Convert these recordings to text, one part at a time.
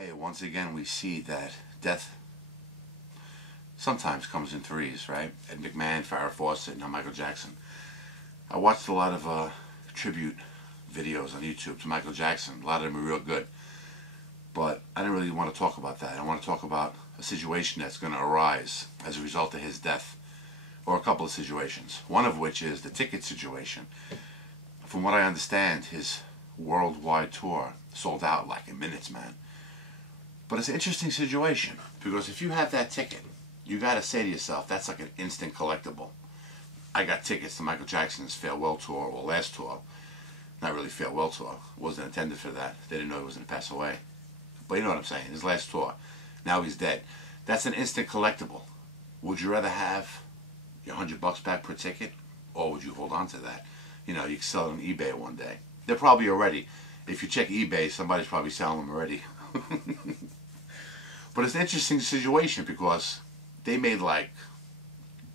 Hey, once again we see that death sometimes comes in threes, right? Ed McMahon, Farrah Fawcett, now Michael Jackson. I watched a lot of tribute videos on YouTube to Michael Jackson. A lot of them are real good. But I didn't really want to talk about that. I want to talk about a situation that's going to arise as a result of his death. Or a couple of situations. One of which is the ticket situation. From what I understand, his worldwide tour sold out like in minutes, man. But it's an interesting situation, because if you have that ticket, you got to say to yourself, that's like an instant collectible. I got tickets to Michael Jackson's farewell tour, or last tour. Not really farewell tour. Wasn't intended for that. They didn't know he was going to pass away. But you know what I'm saying, his last tour. Now he's dead. That's an instant collectible. Would you rather have your $100 back per ticket, or would you hold on to that? You know, you can sell it on eBay one day. They're probably already, if you check eBay, somebody's probably selling them already. But it's an interesting situation because they made like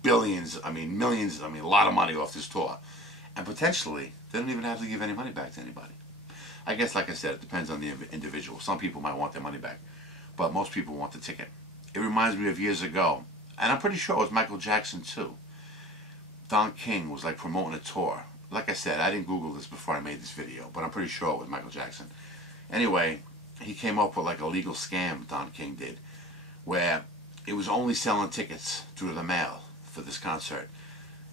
billions, millions, a lot of money off this tour. And potentially, they don't even have to give any money back to anybody. I guess, like I said, it depends on the individual. Some people might want their money back, but most people want the ticket. It reminds me of years ago, and I'm pretty sure it was Michael Jackson too. Don King was like promoting a tour. Like I said, I didn't Google this before I made this video, but I'm pretty sure it was Michael Jackson. Anyway, he came up with like a legal scam, Don King did, where it was only selling tickets through the mail for this concert.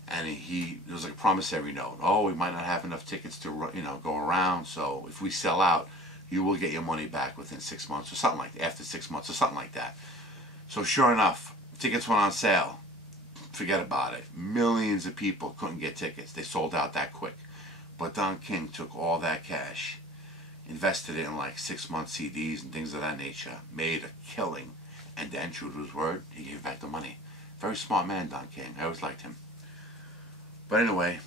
And it was like a promissory note. Oh, we might not have enough tickets to, go around, so if we sell out, you will get your money back within 6 months or something like that, after 6 months or something like that. So sure enough, tickets went on sale. Forget about it. Millions of people couldn't get tickets. They sold out that quick. But Don King took all that cash, invested it in like 6-month CDs and things of that nature, made a killing, and then, true to his word, he gave back the money. Very smart man, Don King. I always liked him. But anyway,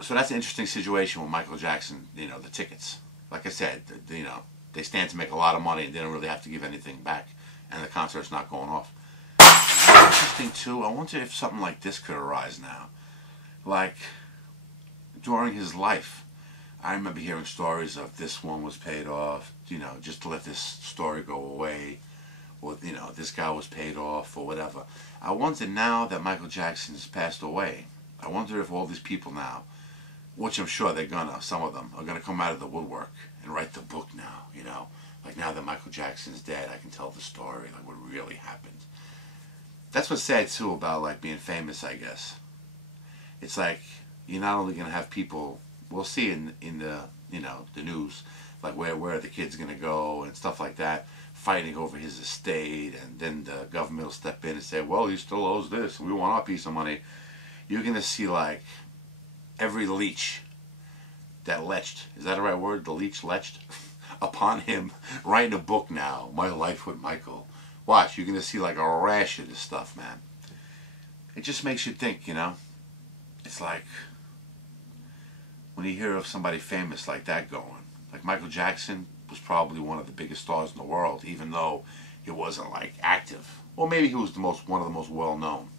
so that's an interesting situation with Michael Jackson, the tickets. Like I said, they stand to make a lot of money and they don't really have to give anything back, and the concert's not going off. Interesting too, I wonder if something like this could arise now. Like, during his life, I remember hearing stories of this one was paid off, just to let this story go away, or, this guy was paid off, or whatever. I wonder now that Michael Jackson has passed away, I wonder if all these people now, which I'm sure they're gonna, some of them, are gonna come out of the woodwork and write the book now, Like, now that Michael Jackson's dead, I can tell the story, like what really happened. That's what's sad too about like being famous, I guess. It's like you're not only gonna have people, we'll see in the the news, like where the kid's gonna go and stuff like that, fighting over his estate, and then the government will step in and say, well, he still owes this, and we want our piece of money. You're gonna see like every leech that leached, is that the right word? The leech leached upon him, writing a book now, My Life with Michael. Watch, you're going to see like a rash of this stuff, man. It just makes you think, It's like, when you hear of somebody famous like that going, like Michael Jackson was probably one of the biggest stars in the world, even though he wasn't like active. Well, maybe he was one of the most well-known,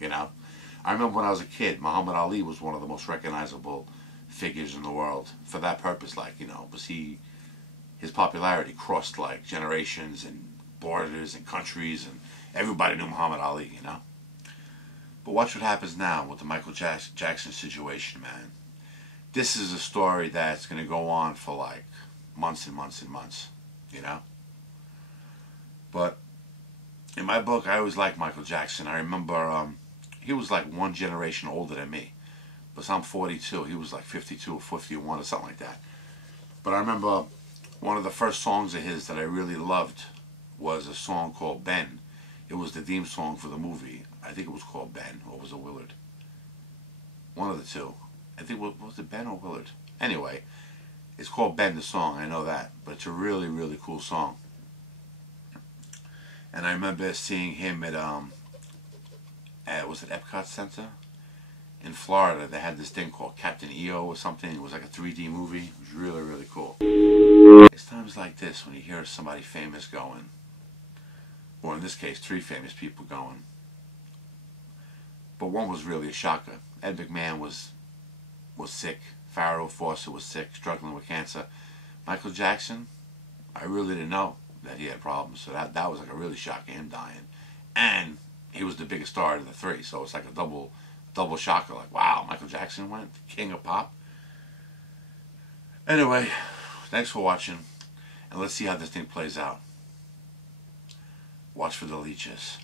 I remember when I was a kid, Muhammad Ali was one of the most recognizable figures in the world. For that purpose, like, his popularity crossed like generations and borders and countries, and everybody knew Muhammad Ali, But watch what happens now with the Michael Jackson situation, man. This is a story that's going to go on for like months and months and months, But in my book, I always liked Michael Jackson. I remember he was like one generation older than me. But I'm 42. He was like 52 or 51 or something like that. But I remember one of the first songs of his that I really loved was a song called Ben. It was the theme song for the movie. I think it was called Ben, or was it Willard? One of the two. I think, was it Ben or Willard? Anyway, it's called Ben, the song, I know that. But it's a really, really cool song. And I remember seeing him at was it Epcot Center? In Florida, they had this thing called Captain EO or something. It was like a 3D movie. It was really, really cool. It's times like this when you hear somebody famous going, or in this case, 3 famous people going. But one was really a shocker. Ed McMahon was sick. Farrah Fawcett was sick, struggling with cancer. Michael Jackson, I really didn't know. that he had problems. So that was like a really shocking, him dying. And he was the biggest star of the three, so it's like a double shocker. Like, wow, Michael Jackson went, king of pop. Anyway, thanks for watching, and let's see how this thing plays out. Watch for the leeches.